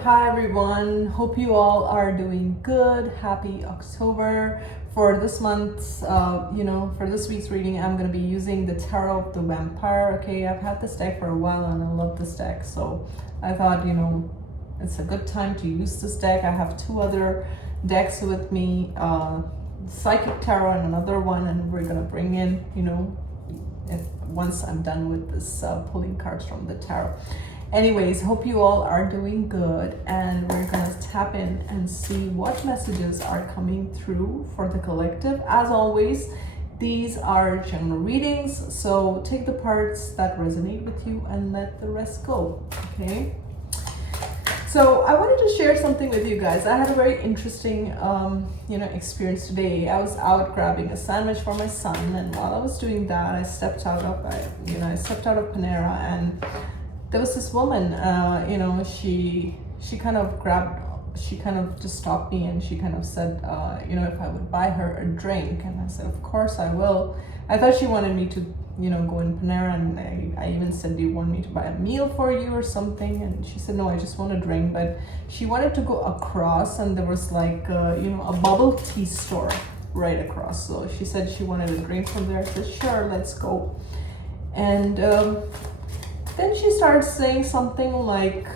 Hi everyone, hope you all are doing good. Happy October. For this month's, for this week's reading, I'm going to be using the Tarot of the Vampire. Okay, I've had this deck for a while and I love this deck. So I thought, it's a good time to use this deck. I have two other decks with me, Psychic Tarot and another one, and we're going to bring in, once I'm done with this pulling cards from the tarot. Anyways, hope you all are doing good, and we're gonna tap in and see what messages are coming through for the collective. As always, these are general readings, so take the parts that resonate with you and let the rest go, okay? So I wanted to share something with you guys. I had a very interesting, experience today. I was out grabbing a sandwich for my son, and while I was doing that, I stepped out of Panera, and there was this woman, she kind of just stopped me and she kind of said, if I would buy her a drink. And I said, of course I will. I thought she wanted me to, go in Panera, and I even said, do you want me to buy a meal for you or something? And she said, no, I just want a drink. But she wanted to go across, and there was like, a bubble tea store right across. So she said she wanted a drink from there. I said, sure, let's go. And then she started saying something like,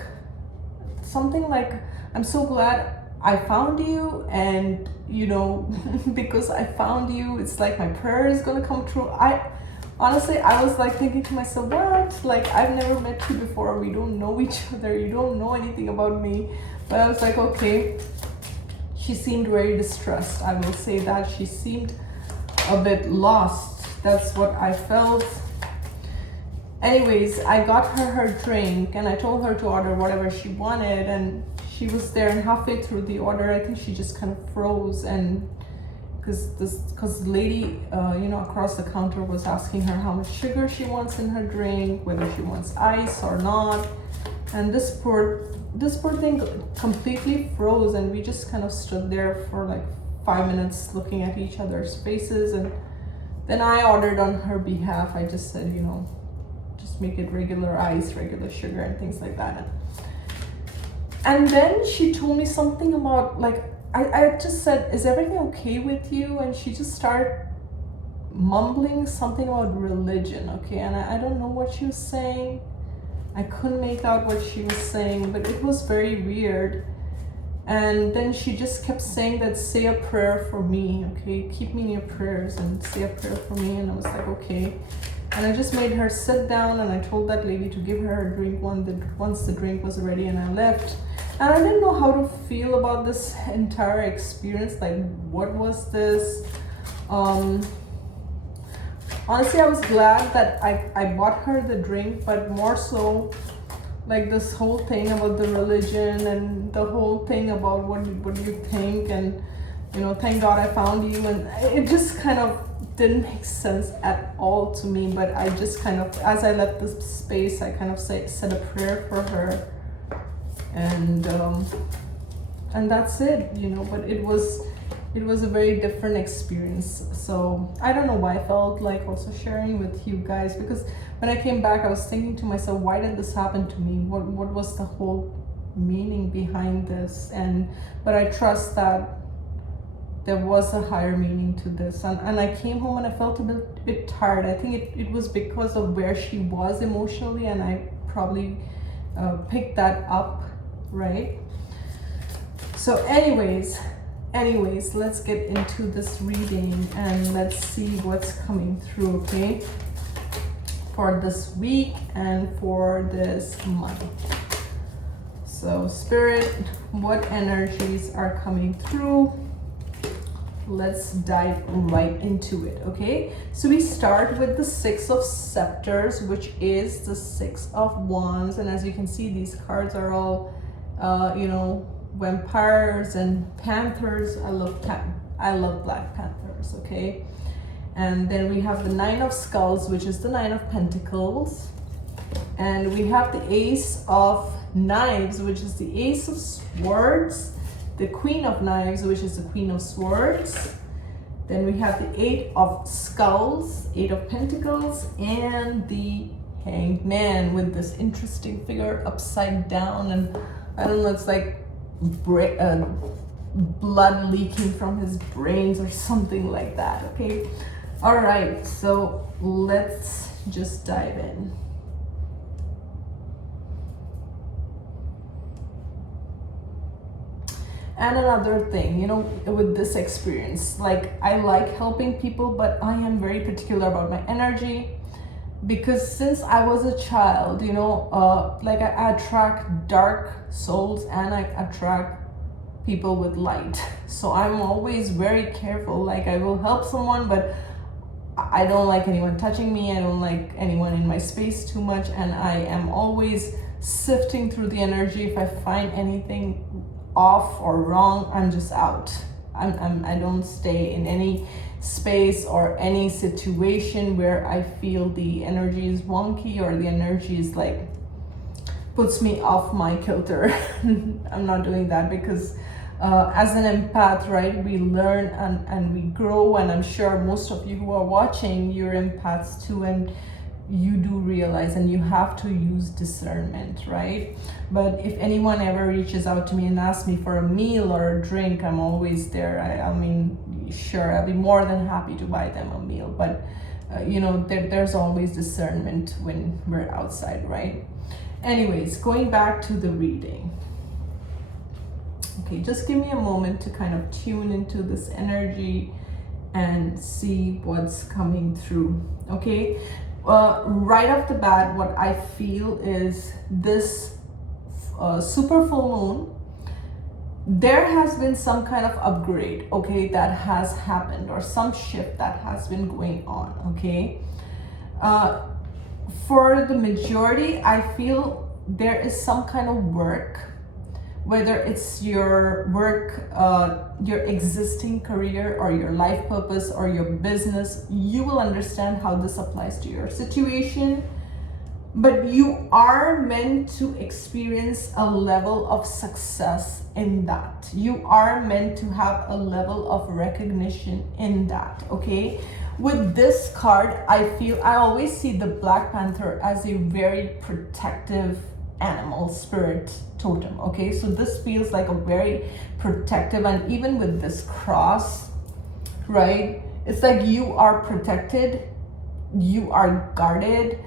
I'm so glad I found you, and because I found you, it's like my prayer is gonna come true. I was like thinking to myself, what? Like, I've never met you before, we don't know each other, you don't know anything about me. But I was like, okay. She seemed very distressed, I will say that. She seemed a bit lost. That's what I felt. Anyways, I got her drink, and I told her to order whatever she wanted, and she was there, and halfway through the order, I think she just kind of froze, and because the lady across the counter was asking her how much sugar she wants in her drink, whether she wants ice or not, and this poor thing completely froze, and we just kind of stood there for like 5 minutes looking at each other's faces. And then I ordered on her behalf. I just said, just make it regular ice, regular sugar, and things like that. And then she told me something about, like, I just said, is everything okay with you? And she just started mumbling something about religion, okay? And I don't know what she was saying. I couldn't make out what she was saying, but it was very weird. And then she just kept saying that, say a prayer for me, okay? Keep me in your prayers and say a prayer for me. And I was like, okay. And I just made her sit down, and I told that lady to give her a drink once the drink was ready, and I left. And I didn't know how to feel about this entire experience. Like, what was this? Honestly, I was glad that I bought her the drink, but more so like this whole thing about the religion and the whole thing about what do you think, and thank God I found you, and it just kind of didn't make sense at all to me. But I just kind of, as I left this space, I kind of said a prayer for her, and that's it, but it was a very different experience. So I don't know why I felt like also sharing with you guys, because when I came back, I was thinking to myself, why did this happen to me? What was the whole meaning behind this? But I trust that there was a higher meaning to this. And I came home and I felt a bit tired. I think it was because of where she was emotionally, and I probably picked that up, right? So anyways, let's get into this reading and let's see what's coming through, okay? For this week and for this month. So Spirit, what energies are coming through? Let's dive right into it, okay? So we start with the Six of Scepters, which is the Six of Wands. And as you can see, these cards are all, vampires and panthers. I love Black Panthers, okay? And then we have the Nine of Skulls, which is the Nine of Pentacles. And we have the Ace of Knives, which is the Ace of Swords. The Queen of Knives, which is the Queen of Swords. Then we have the Eight of Skulls, Eight of Pentacles, and the Hanged Man with this interesting figure upside down. And I don't know, it's like blood leaking from his brains or something like that. Okay, all right, so let's just dive in. And another thing, you know, with this experience, like, I like helping people, but I am very particular about my energy, because since I was a child, you know, like, I attract dark souls and I attract people with light. So I'm always very careful. Like, I will help someone, but I don't like anyone touching me. I don't like anyone in my space too much. And I am always sifting through the energy. If I find anything off or wrong, I'm just out. I don't stay in any space or any situation where I feel the energy is wonky or the energy is like puts me off my kilter. I'm not doing that, because as an empath, right, we learn and we grow, and I'm sure most of you who are watching, you're empaths too, and you do realize, and you have to use discernment, right? But if anyone ever reaches out to me and asks me for a meal or a drink, I'm always there. I mean, sure, I'll be more than happy to buy them a meal, but you know, there's always discernment when we're outside, right? Anyways, going back to the reading. Okay, just give me a moment to kind of tune into this energy and see what's coming through. Okay, right off the bat, what I feel is this super full moon, there has been some kind of upgrade, okay, that has happened, or some shift that has been going on, okay? For the majority, I feel there is some kind of work, whether it's your work, your existing career, or your life purpose, or your business. You will understand how this applies to your situation, but you are meant to experience a level of success in that. You are meant to have a level of recognition in that, okay? With this card, I always see the Black Panther as a very protective animal spirit totem, okay? So this feels like a very protective, and even with this cross, right, it's like you are protected, you are guarded,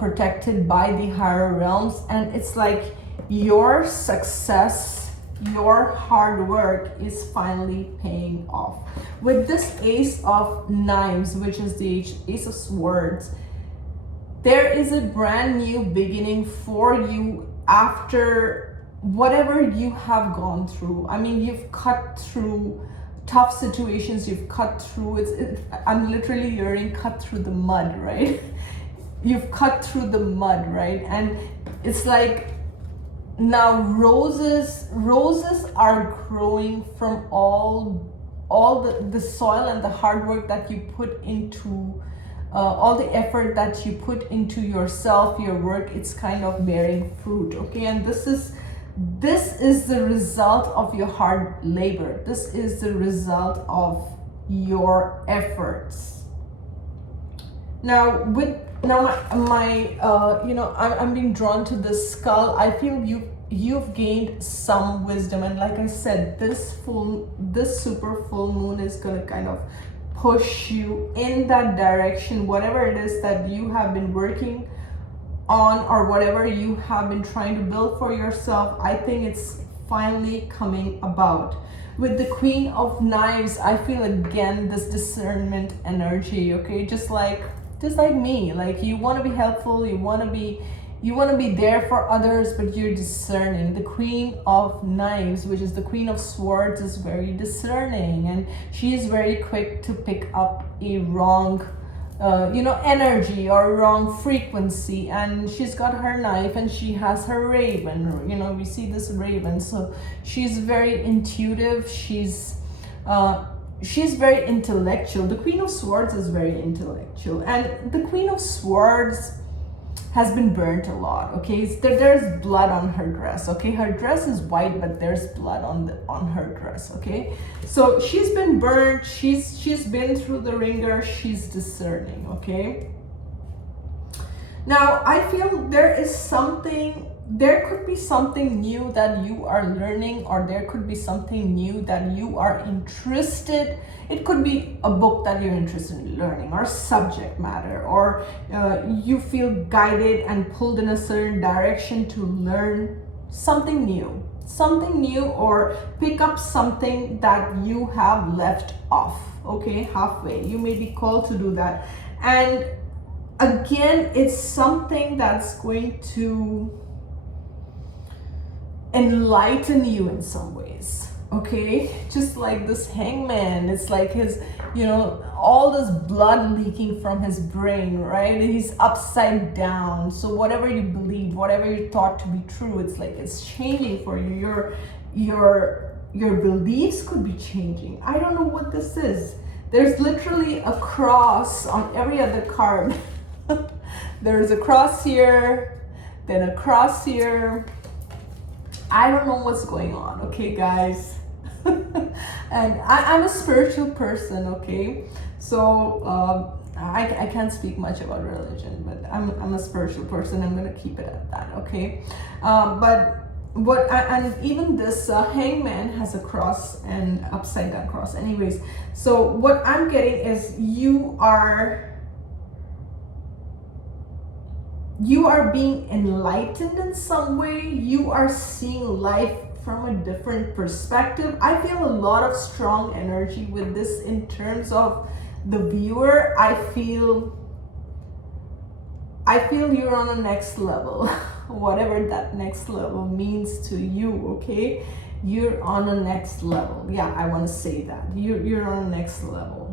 protected by the higher realms, and it's like your success, your hard work is finally paying off. With this Ace of Knives, which is the Ace of Swords, there is a brand new beginning for you after whatever you have gone through. I mean, you've cut through tough situations, you've cut through, I'm literally hearing cut through the mud, right? You've cut through the mud, right? And it's like now roses are growing from all the soil and the hard work that you put into all the effort that you put into yourself, your work. It's kind of bearing fruit, okay? And this is the result of your hard labor. This is the result of your efforts. Now I'm being drawn to the skull. I feel you've gained some wisdom, and like I said, this super full moon is gonna kind of push you in that direction. Whatever it is that you have been working on, or whatever you have been trying to build for yourself, I think it's finally coming about. With the Queen of Knives, I feel again this discernment energy, okay? Just like me, like you want to be helpful, you want to be there for others, but you're discerning. The Queen of Knives, which is the Queen of Swords, is very discerning, and she is very quick to pick up a wrong energy or wrong frequency. And she's got her knife and she has her raven, we see this raven, so she's very intuitive, she's very intellectual. The Queen of Swords is very intellectual, and the Queen of Swords has been burnt a lot, okay? There's blood on her dress, okay? Her dress is white, but there's blood on her dress, okay? So she's been burnt, she's been through the ringer, she's discerning, okay? Now, I feel there is something there could be something new that you are learning, or there could be something new that you are interested. It could be a book that you're interested in learning, or subject matter, or you feel guided and pulled in a certain direction to learn something new, or pick up something that you have left off, okay, halfway. You may be called to do that. And again, it's something that's going to enlighten you in some ways, okay? Just like this hangman, it's like his, all this blood leaking from his brain, right? He's upside down. So whatever you believe, whatever you thought to be true, it's like it's changing for you. Your beliefs could be changing. I don't know what this is. There's literally a cross on every other card. There's a cross here, then a cross here. I don't know what's going on, okay, guys? And I'm a spiritual person, okay? So I can't speak much about religion, but I'm a spiritual person. I'm gonna keep it at that, okay? And even this hangman has a cross and upside down cross. Anyways, so what I'm getting is you are being enlightened in some way. You are seeing life from a different perspective. I feel a lot of strong energy with this in terms of the viewer. I feel you're on a next level, whatever that next level means to you, okay? You're on a next level. Yeah, I want to say that. You're on a next level.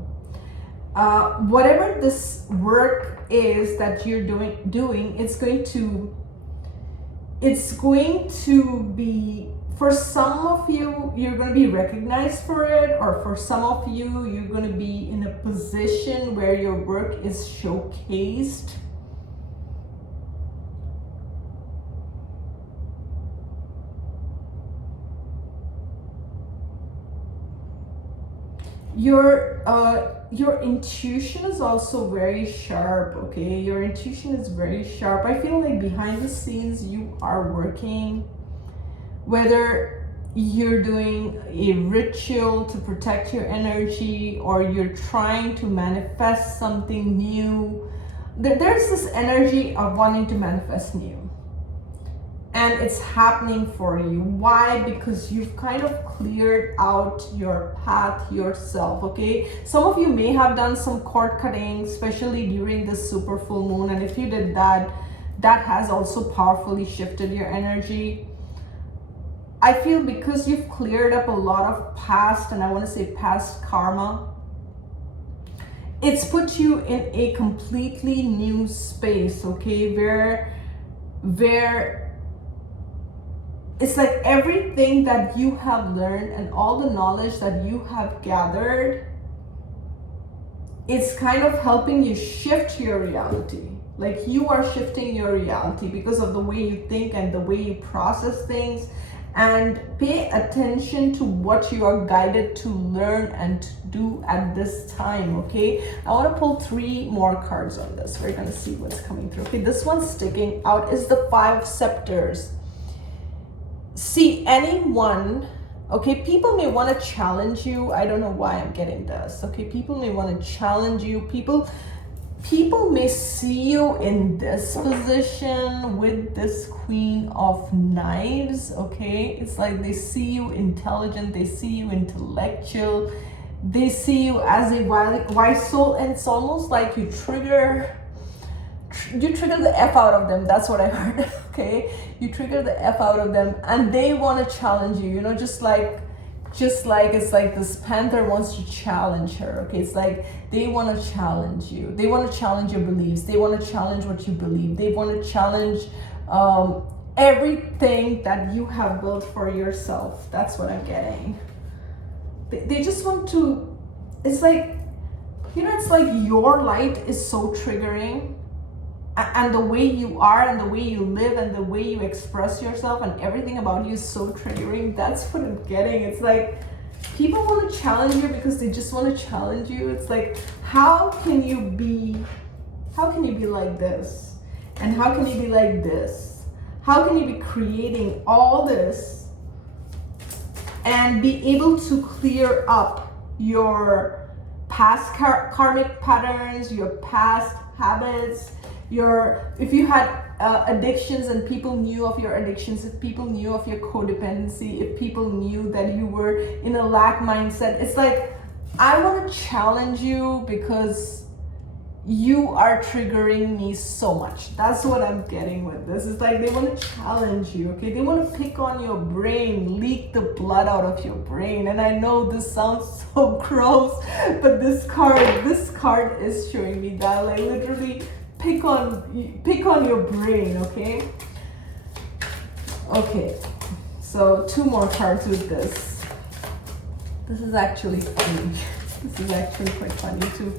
Whatever this work is that you're doing, it's going to be, for some of you, you're going to be recognized for it, or for some of you, you're going to be in a position where your work is showcased. Your intuition is also very sharp, okay? Your intuition is very sharp. I feel like behind the scenes you are working, whether you're doing a ritual to protect your energy, or you're trying to manifest something new. There's this energy of wanting to manifest new. And it's happening for you. Why? Because you've kind of cleared out your path yourself, okay? Some of you may have done some cord cutting, especially during this super full moon. And if you did that, that has also powerfully shifted your energy. I feel because you've cleared up a lot of past, and I want to say past karma, it's put you in a completely new space, okay? Where it's like everything that you have learned and all the knowledge that you have gathered, it's kind of helping you shift your reality. Like you are shifting your reality because of the way you think and the way you process things. And pay attention to what you are guided to learn and to do at this time, okay? I want to pull 3 more cards on this. We're going to see what's coming through. Okay, this one sticking out is the 5 scepters. See, anyone, okay, people may want to challenge you. I don't know why I'm getting this, okay? People may want to challenge you. People may see you in this position with this Queen of Knives, okay? It's like they see you intelligent, they see you intellectual, they see you as a wise soul, and it's almost like you trigger the F out of them. That's what I heard, okay? You trigger the F out of them, and they want to challenge you, just like it's like this panther wants to challenge her, okay? It's like they want to challenge you. They want to challenge your beliefs. They want to challenge what you believe. They want to challenge everything that you have built for yourself. That's what I'm getting. They just want to, it's like, it's like your light is so triggering, and the way you are and the way you live and the way you express yourself and everything about you is so triggering. That's what I'm getting. It's like people want to challenge you because they just want to challenge you. It's like, how can you be like this? And how can you be like this? How can you be creating all this and be able to clear up your past karmic patterns, your past habits, if you had addictions and people knew of your addictions, if people knew of your codependency, if people knew that you were in a lack mindset. It's like, I want to challenge you because you are triggering me so much. That's what I'm getting with this. It's like they want to challenge you, okay? They want to pick on your brain, leak the blood out of your brain. And I know this sounds so gross, but this card is showing me that, like, literally pick on your brain, okay? Okay, so 2 more cards with this. This is actually funny. This is actually quite funny too.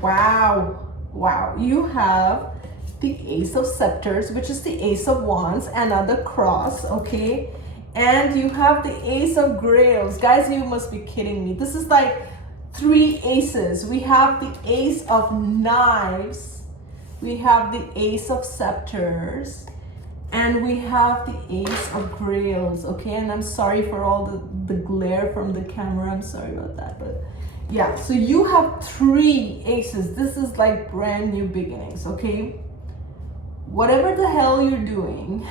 Wow, you have the Ace of Scepters, which is the Ace of Wands, another cross, okay? And you have the Ace of Grails. Guys, you must be kidding me. This is like 3 aces. We have the Ace of Knives, we have the Ace of Scepters, and we have the Ace of Grails, okay? And I'm sorry for all the glare from the camera. I'm sorry about that, but yeah, so you have 3 aces. This is like brand new beginnings, okay? Whatever the hell you're doing,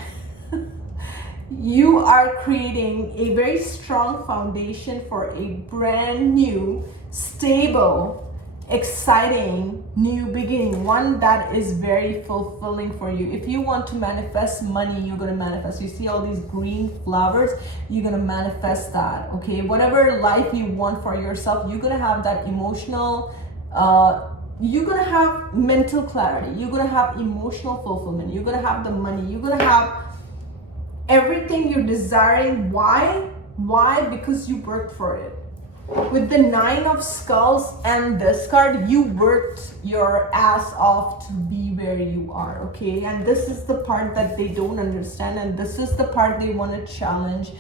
you are creating a very strong foundation for a brand new, stable, exciting new beginning, one that is very fulfilling for you. If you want to manifest money, you're going to manifest. You see all these green flowers, you're going to manifest that, okay? Whatever life you want for yourself, you're going to have that emotional, you're going to have mental clarity, you're going to have emotional fulfillment, you're going to have the money, you're going to have everything you're desiring. Why? Because you worked for it. With the 9 of Skulls and this card, you worked your ass off to be where you are, okay? And this is the part that they don't understand, and this is the part they want to challenge.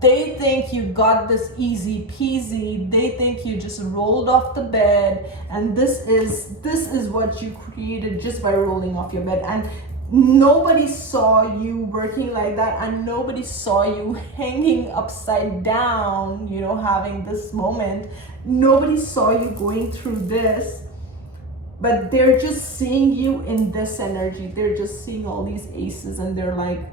They think you got this easy peasy. They think you just rolled off the bed, and this is what you created just by rolling off your bed. And nobody saw you working like that, and nobody saw you hanging upside down, you know, having this moment. Nobody saw you going through this, but they're just seeing you in this energy. They're just seeing all these aces, and they're like,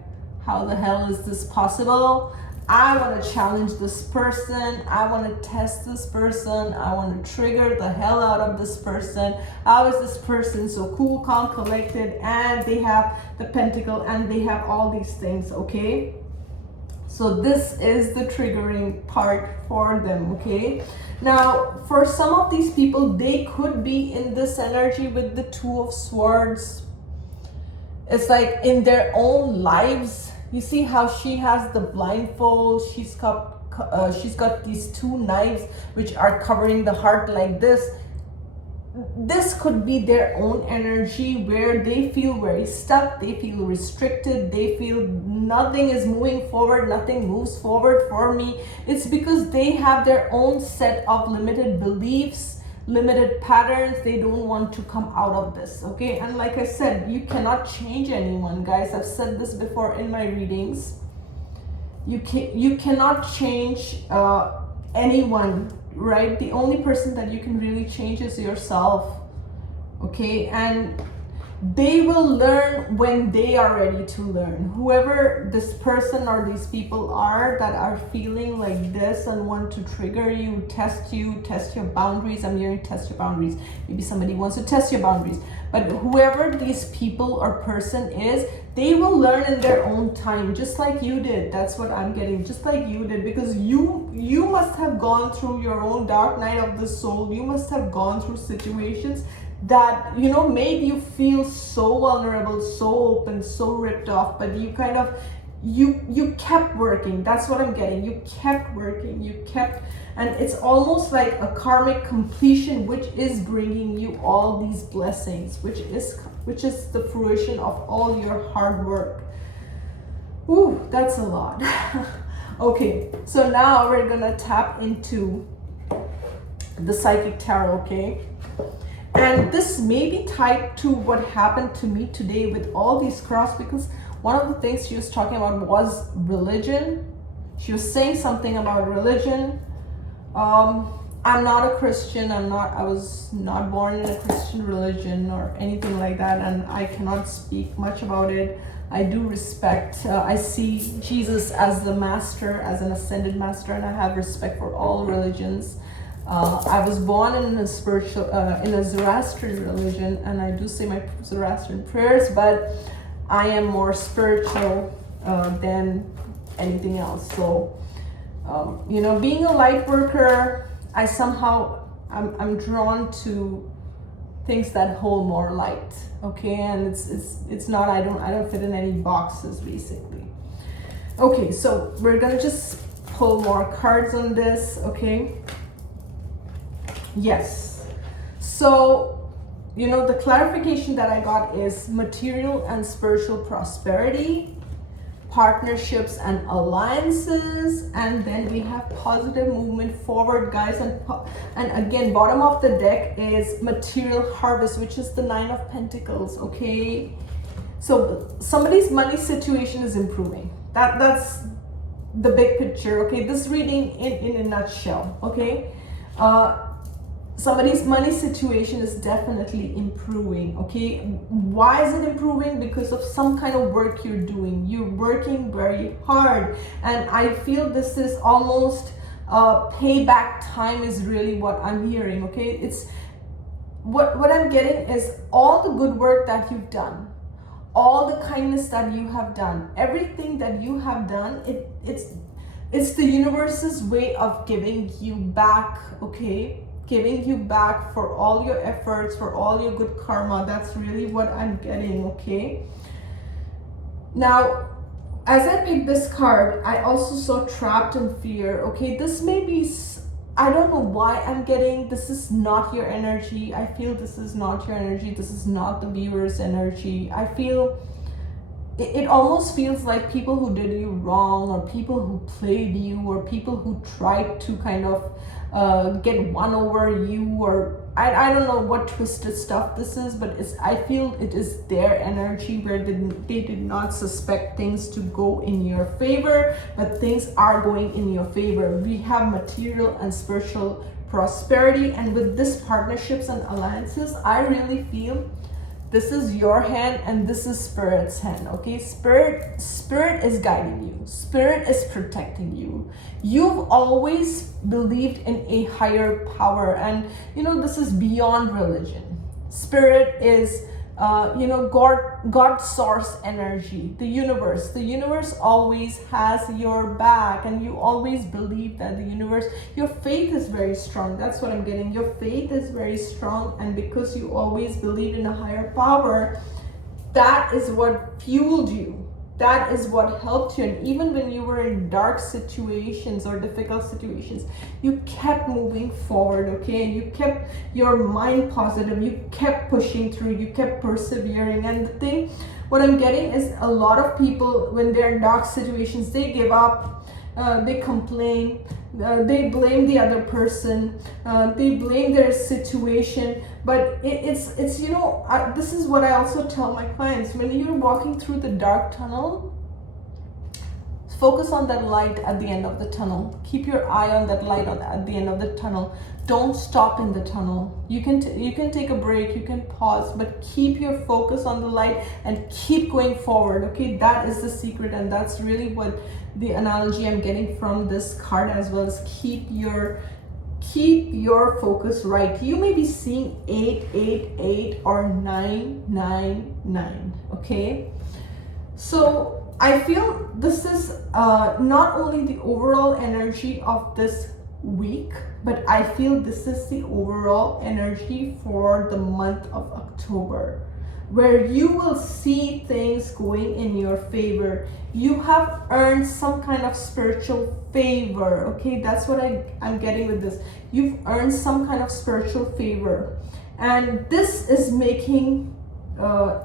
how the hell is this possible? I want to challenge this person. I want to test this person. I want to trigger the hell out of this person. How is this person so cool, calm, collected, and they have the pentacle, and they have all these things, okay? So this is the triggering part for them, okay? Now, for some of these people, they could be in this energy with the 2 of Swords. It's like in their own lives. You see how she has the blindfold, she's got these 2 knives which are covering the heart like this. This could be their own energy where they feel very stuck, they feel restricted, they feel nothing is moving forward, nothing moves forward for me. It's because they have their own set of limited beliefs, limited patterns. They don't want to come out of this, okay? And like I said, you cannot change anyone, guys. I've said this before in my readings. You cannot change anyone, right? The only person that you can really change is yourself, okay? And they will learn when they are ready to learn. Whoever this person or these people are that are feeling like this and want to trigger you, test your boundaries. I'm hearing test your boundaries. Maybe somebody wants to test your boundaries. But whoever these people or person is, they will learn in their own time, just like you did. That's what I'm getting, just like you did, because you must have gone through your own dark night of the soul. You must have gone through situations that, you know, made you feel so vulnerable, so open, so ripped off, but you kind of, you kept working. That's what I'm getting. You kept working, and it's almost like a karmic completion, which is bringing you all these blessings, which is the fruition of all your hard work. Ooh, that's a lot. Okay, so now we're gonna tap into the psychic tarot, okay? And this may be tied to what happened to me today with all these crafts, because one of the things she was talking about was religion. She was saying something about religion. I'm not a Christian. I was not born in a Christian religion or anything like that, and I cannot speak much about it. I do respect, I see Jesus as the master, as an ascended master, and I have respect for all religions. I was born in a spiritual, in a Zoroastrian religion, and I do say my Zoroastrian prayers, but I am more spiritual than anything else. So, you know, being a light worker, I'm drawn to things that hold more light. Okay, and it's not, I don't fit in any boxes basically. Okay, so we're gonna just pull more cards on this. Okay. Yes. So, you know, the clarification that I got is material and spiritual prosperity, partnerships and alliances, and then we have positive movement forward, guys. And again, bottom of the deck is material harvest, which is the 9 of Pentacles. Okay, so somebody's money situation is improving. That's the big picture. Okay, this reading in a nutshell. Okay, somebody's money situation is definitely improving. Okay, why is it improving? Because of some kind of work you're doing. You're working very hard, and I feel this is almost payback time is really what I'm hearing. Okay, it's what I'm getting is all the good work that you've done, all the kindness that you have done, everything that you have done, it's the universe's way of giving you back. Okay, giving you back for all your efforts, for all your good karma. That's really what I'm getting. Okay, now as I picked this card, I also saw trapped in fear. Okay, this may be, I don't know why I'm getting, this is not your energy. I feel this is not your energy. This is not the viewer's energy. I feel it almost feels like people who did you wrong, or people who played you, or people who tried to kind of get one over you, or I don't know what twisted stuff this is, but I feel it is their energy where they did not suspect things to go in your favor, but things are going in your favor. We have material and spiritual prosperity, and with this partnerships and alliances, I really feel this is your hand and this is Spirit's hand. Okay, Spirit is guiding you. Spirit is protecting you. You've always believed in a higher power, and you know, this is beyond religion. Spirit is you know, God source energy, the universe always has your back, and you always believe that the universe, your faith is very strong. That's what I'm getting. Your faith is very strong, and because you always believe in a higher power, that is what fueled you. That is what helped you. And even when you were in dark situations or difficult situations, you kept moving forward. Okay, and you kept your mind positive. You kept pushing through. You kept persevering. And the thing, what I'm getting is a lot of people, when they're in dark situations, they give up, they complain, they blame the other person, they blame their situation. But it's you know, this is what I also tell my clients. When you're walking through the dark tunnel, focus on that light at the end of the tunnel. Keep your eye on that light at the end of the tunnel. Don't stop in the tunnel. You can take a break, you can pause, but keep your focus on the light and keep going forward. Okay, that is the secret, and that's really what the analogy I'm getting from this card as well, is keep your focus right. You may be seeing 888 or 999. Okay, so I feel this is not only the overall energy of this week, but I feel this is the overall energy for the month of October, where you will see things going in your favor. You have earned some kind of spiritual favor. Okay, that's what I'm getting with this. You've earned some kind of spiritual favor, and this is making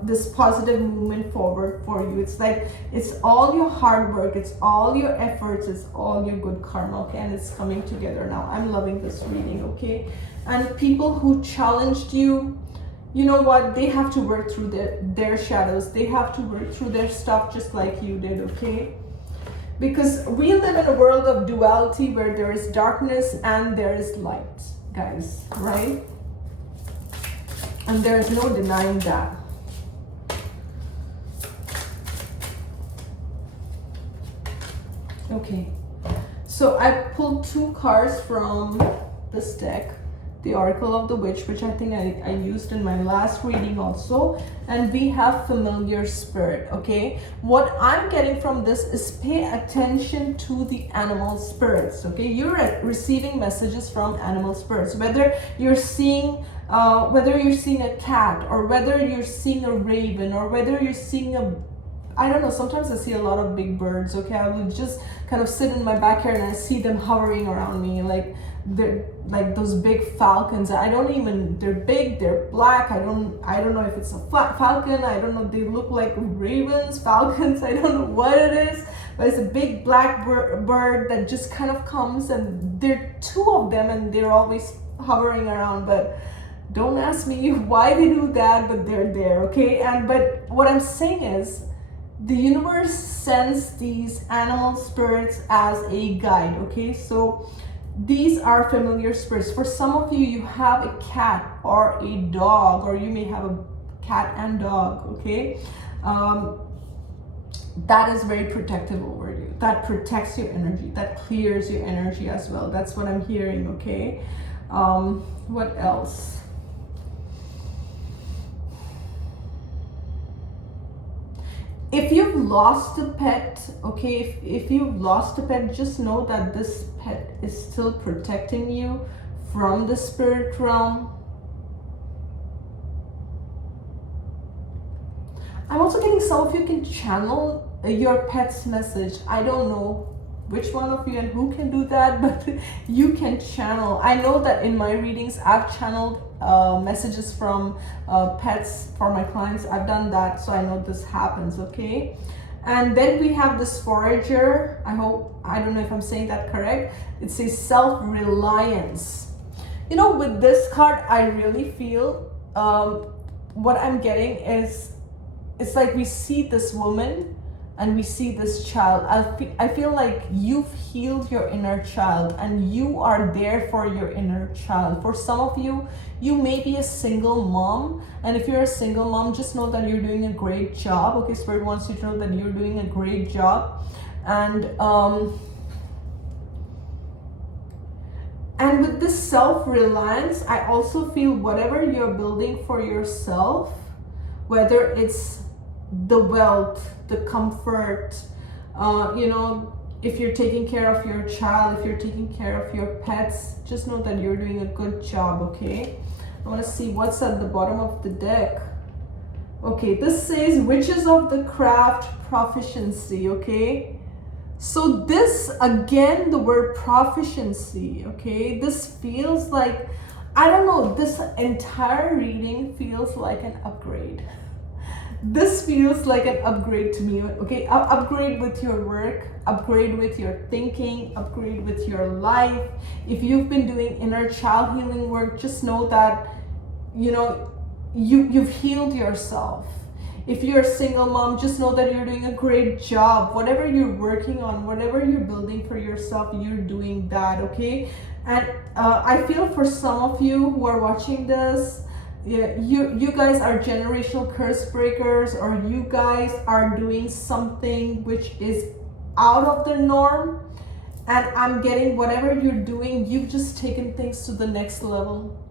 this positive movement forward for you. It's like it's all your hard work, it's all your efforts, it's all your good karma, okay, and it's coming together now. I'm loving this reading, okay. And people who challenged you, you know what, they have to work through their shadows, they have to work through their stuff just like you did, okay. Because we live in a world of duality where there is darkness and there is light, guys, right? And there is no denying that. Okay, so I pulled 2 cards from this deck. The Oracle of the Witch, which I think I used in my last reading also. And we have Familiar Spirit, okay? What I'm getting from this is pay attention to the animal spirits, okay? You're receiving messages from animal spirits. Whether you're seeing a cat, or whether you're seeing a raven, or whether you're seeing I don't know, sometimes I see a lot of big birds, okay? I will just kind of sit in my backyard and I see them hovering around me, like they're like those big falcons. They're big, they're black. I don't know if it's a falcon. I don't know, they look like ravens, falcons. I don't know what it is, but it's a big black bird that just kind of comes, and there are 2 of them and they're always hovering around. But don't ask me why they do that, but they're there, okay? But what I'm saying is, the universe sends these animal spirits as a guide, okay? So these are familiar spirits. For some of you, you have a cat or a dog, or you may have a cat and dog, okay? That is very protective over you. That protects your energy. That clears your energy as well. That's what I'm hearing, okay? What else? If you've lost a pet, okay, if you've lost a pet, just know that this pet is still protecting you from the spirit realm. I'm also getting some of you can channel your pet's message. I don't know which one of you and who can do that, but you can channel. I know that in my readings, I've channeled messages from pets for my clients. I've done that, so I know this happens, okay? And then we have this forager. I don't know if I'm saying that correct. It says self-reliance. You know, with this card, I really feel what I'm getting is, it's like we see this woman and we see this child. I feel like you've healed your inner child and you are there for your inner child. For some of you, you may be a single mom. And if you're a single mom, just know that you're doing a great job. Okay, Spirit wants you to know that you're doing a great job. And with this self-reliance, I also feel whatever you're building for yourself, whether it's the wealth, the comfort, if you're taking care of your child, if you're taking care of your pets, just know that you're doing a good job, okay? I want to see what's at the bottom of the deck. Okay, this says Witches of the Craft Proficiency, okay? So this, again, the word proficiency, okay? This feels like, I don't know, this entire reading feels like an upgrade. This feels like an upgrade to me, okay? Upgrade with your work, upgrade with your thinking, upgrade with your life. If you've been doing inner child healing work, just know that, you've healed yourself. If you're a single mom, just know that you're doing a great job. Whatever you're working on, whatever you're building for yourself, you're doing that, okay? And I feel for some of you who are watching this, you guys are generational curse breakers, or you guys are doing something which is out of the norm. And I'm getting whatever you're doing, you've just taken things to the next level,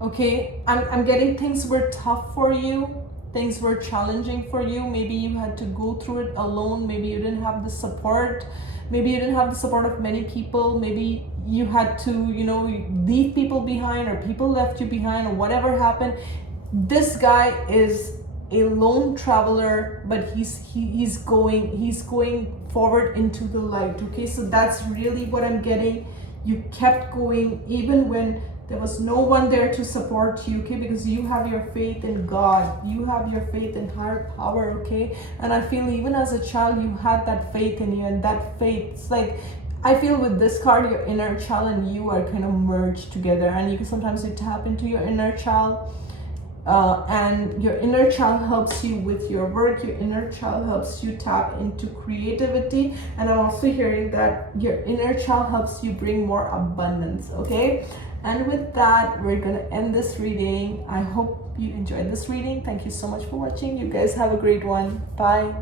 okay? I'm getting things were tough for you. Things were challenging for you. Maybe you had to go through it alone. Maybe you didn't have the support. Maybe you didn't have the support of many people. Maybe you had to, leave people behind, or people left you behind, or whatever happened. This guy is a lone traveler, but he's going forward into the light. Okay, so that's really what I'm getting. You kept going even when There was no one there to support you, okay? Because you have your faith in God. You have your faith in higher power, okay? And I feel even as a child, you had that faith in you, and that faith, it's like, I feel with this card, your inner child and you are kind of merged together, and you can sometimes tap into your inner child. And your inner child helps you with your work. Your inner child helps you tap into creativity, and I'm also hearing that your inner child helps you bring more abundance, okay? And with that, we're gonna end this reading. I hope you enjoyed this reading. Thank you so much for watching. You guys have a great one. Bye.